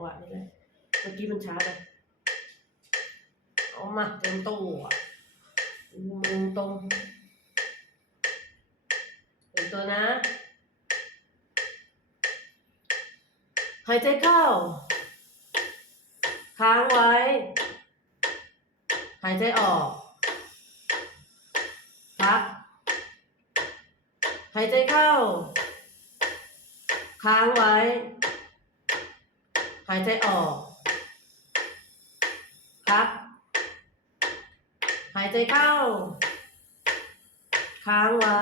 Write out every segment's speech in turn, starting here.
งหวะนี้แหละเมื่อกี้มันช้าไปเอามาเต็มตู้อะมือตรงเต็มตัวนะ หายใจเข้า ค้างไว้ หายใจออกพักหายใจเข้า ค้างไว้ หายใจออก พัก หายใจเข้า ค้างไว้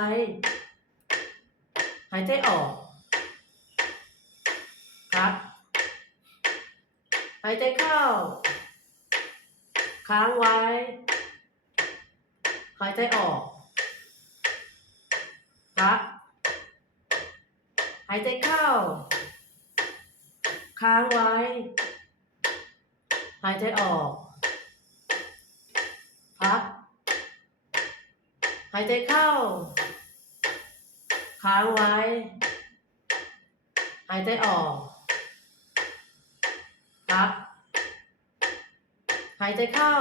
หายใจออก พัก หายใจเข้า ค้างไว้ หายใจออก พัก หายใจเข้า ค้างไว้ หายใจออก พัก หายใจเข้า ค้างไว้ หายใจออก พัก หายใจเข้า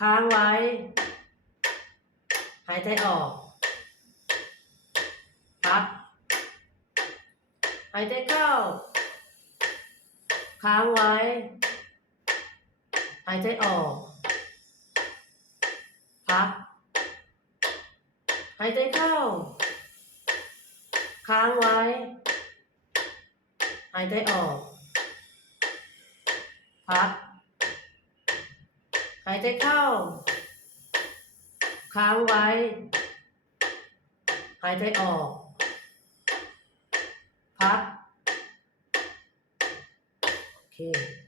ค้างไว้ หายใจออก หายใจเข้า ค้างไว้ หายใจออก พัก หายใจเข้า ค้างไว้ หายใจออก พัก หายใจเข้า ค้างไว้ หายใจออก 哦。